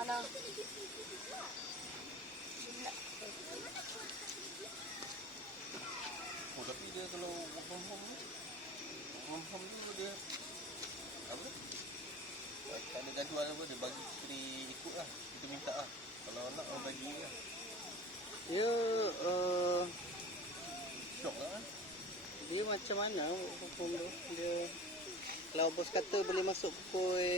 mana. Oh, tapi dia kalau work from home tu dia apa? Tak ada gaduhan apa, dia bagi kita ikut lah. Kita minta lah. Kalau nak orang bagi lah. Dia Syok lah kan? dia macam mana hukum tu? Dia kalau bos kata boleh masuk pukul